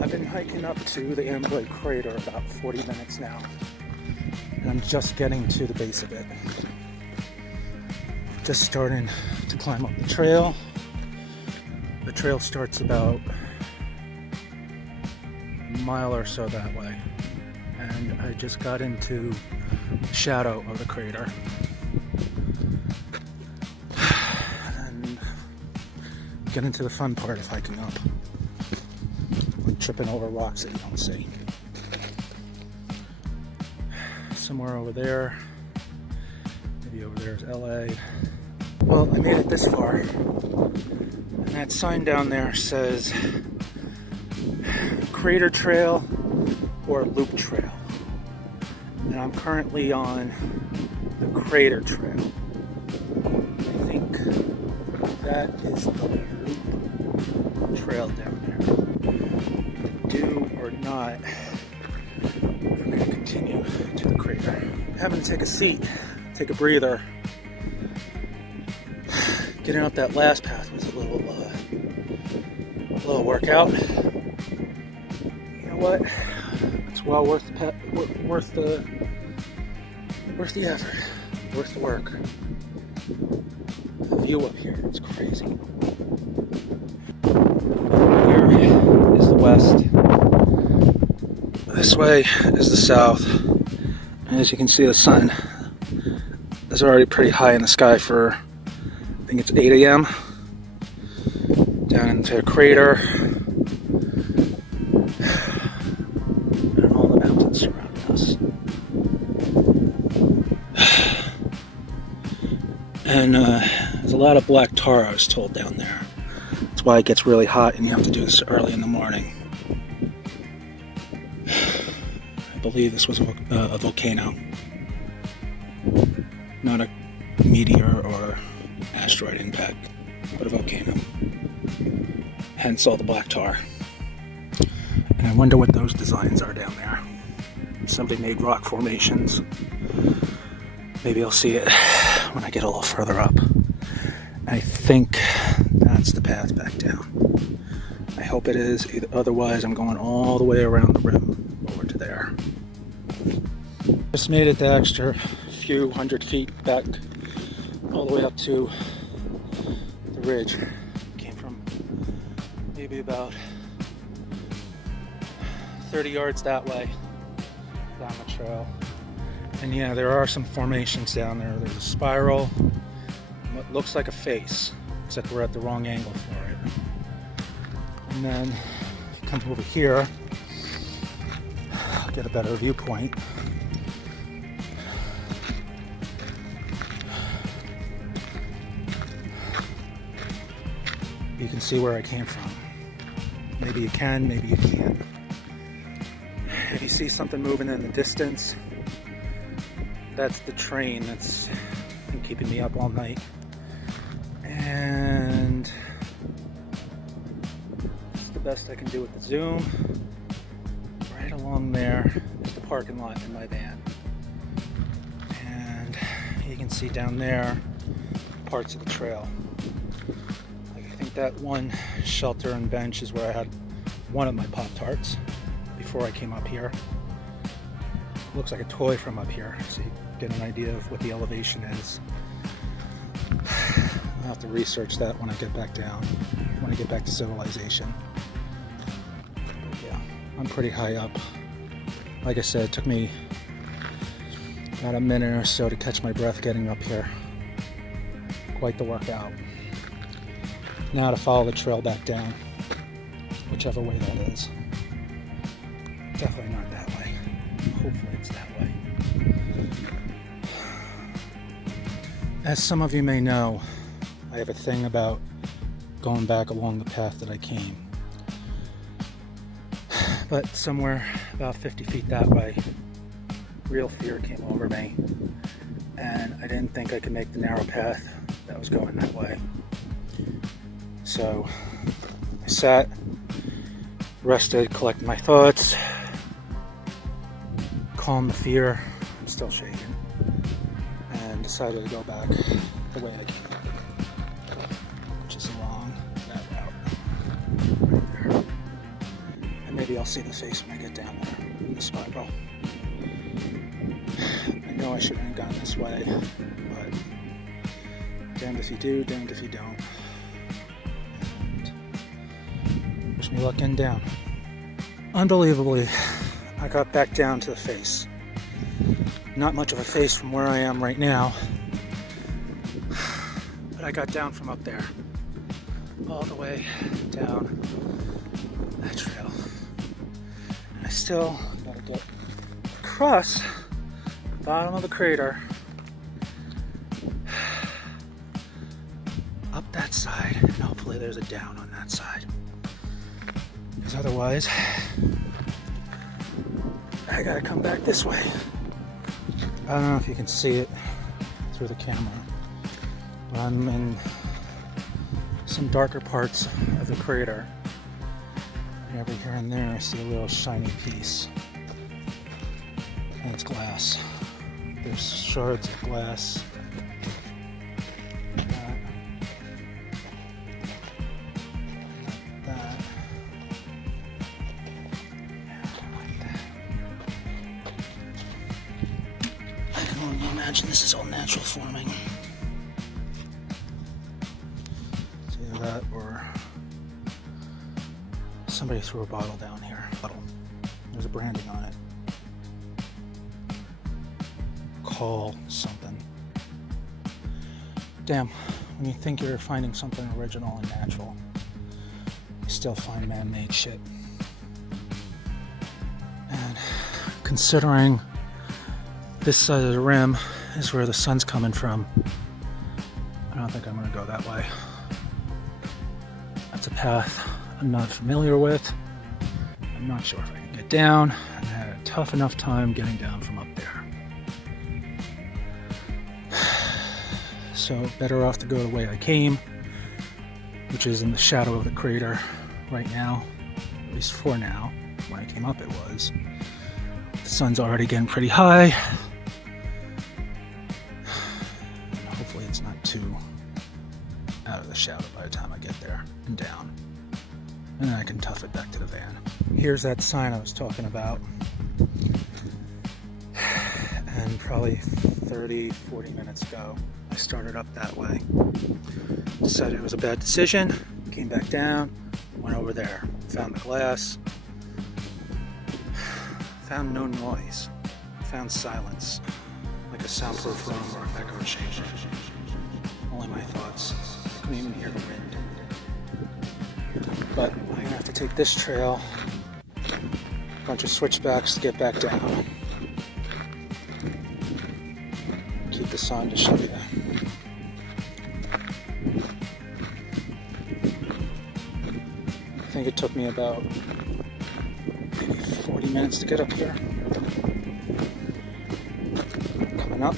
I've been hiking up to the Amboy Crater about 40 minutes now, and I'm just getting to the base of it. Just starting to climb up the trail. The trail starts about a mile or so that way, and I just got into the shadow of the crater. And get into the fun part of hiking up. Tripping over rocks that you don't see. Somewhere over there, maybe over there is LA. Well, I made it this far, and that sign down there says Crater Trail or Loop Trail. And I'm currently on the Crater Trail. I think that is the Loop Trail down there. Do or not, I'm going to continue to the crater. I'm having to take a seat, take a breather. Getting up that last path was a little workout. You know what? It's well worth the effort, worth the work. The view up here, it's crazy. Here is the west. This way is the south. And as you can see, the sun is already pretty high in the sky for, I think it's 8 a.m. Down into a crater. And all the mountains surrounding us. And there's a lot of black tar, I was told, down there. That's why it gets really hot and you have to do this early in the morning. I believe this was a volcano, not a meteor or asteroid impact, but a volcano. Hence all the black tar. And I wonder what those designs are down there. Somebody made rock formations. Maybe I'll see it when I get a little further up. I think that's the path back down. I hope it is, otherwise I'm going all the way around the rim over to there. Just made it the extra few hundred feet back all the way up to the ridge. Came from maybe about 30 yards that way down the trail. And yeah, there are some formations down there. There's a spiral, what looks like a face, except we're at the wrong angle for it. And then if you come over here, I'll get a better viewpoint. You can see where I came from. Maybe you can, maybe you can't. If you see something moving in the distance, that's the train that's been keeping me up all night. And it's the best I can do with the zoom. Right along there is the parking lot in my van. And you can see down there parts of the trail. Like, I think that one shelter and bench is where I had one of my Pop-Tarts before I came up here. Looks like a toy from up here, so you get an idea of what the elevation is. I'll have to research that when I get back down, when I get back to civilization. But yeah, I'm pretty high up. Like I said, it took me about a minute or so to catch my breath getting up here. Quite the workout. Now to follow the trail back down, whichever way that is. Definitely not that way. Hopefully it's that way. As some of you may know, I have a thing about going back along the path that I came. But somewhere about 50 feet that way, real fear came over me. And I didn't think I could make the narrow path that was going that way. So I sat, rested, collected my thoughts, calmed the fear. I'm still shaking. And decided to go back the way I came, which is along that route right there. I'll see the face when I get down there in the spiral. I know I shouldn't have gone this way, but damned if you do, damned if you don't. And wish me luck getting down. Unbelievably, I got back down to the face. Not much of a face from where I am right now, but I got down from up there, all the way down that trail. And I still gotta get across the bottom of the crater, up that side, and hopefully there's a down on that side. Because otherwise, I gotta come back this way. I don't know if you can see it through the camera, but I'm in some darker parts of the crater. And every here and there I see a little shiny piece. And it's glass. There's shards of glass. Imagine this is all natural forming. It's either that or somebody threw a bottle down here. There's a branding on it. Call something. Damn, when you think you're finding something original and natural, you still find man-made shit. And considering this side of the rim is where the sun's coming from, I don't think I'm going to go that way. That's a path I'm not familiar with. I'm not sure if I can get down. I had a tough enough time getting down from up there. So better off to go the way I came, which is in the shadow of the crater right now, at least for now. When I came up it was. The sun's already getting pretty high. Hopefully it's not too out of the shadow by the time I get there and down. And then I can tough it back to the van. Here's that sign I was talking about. And probably 30, 40 minutes ago, I started up that way. Decided it was a bad decision, came back down, went over there, found the glass, found no noise, found silence, like a soundproof room or an echo chamber. Only my thoughts. I couldn't even hear the wind. But I'm gonna have to take this trail, a bunch of switchbacks to get back down. Keep this on to show you that. I think it took me about maybe 40 minutes to get up here. Coming up.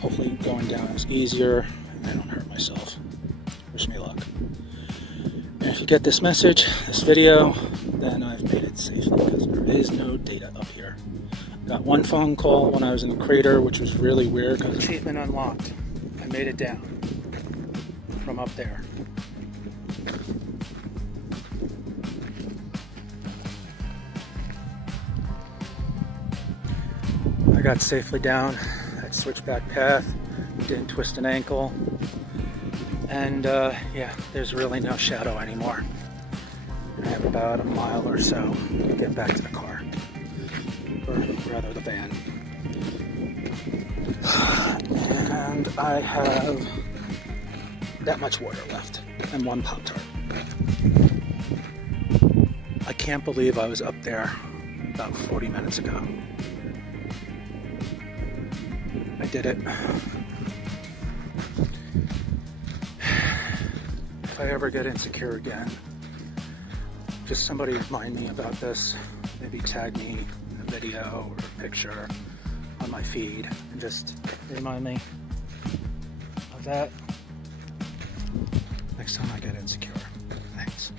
Hopefully going down is easier and I don't hurt myself. Wish me luck. And if you get this message, this video, then I've made it safely because there is no data up here. Got one phone call when I was in the crater, which was really weird because achievement unlocked. I made it down from up there. I got safely down that switchback path, didn't twist an ankle, and yeah, there's really no shadow anymore. I have about a mile or so to get back to the car, or rather the van. And I have that much water left and one Pop-Tart. I can't believe I was up there about 40 minutes ago. I did it. If I ever get insecure again, just somebody remind me about this. Maybe tag me in a video or a picture on my feed and just remind me of that next time I get insecure. Thanks.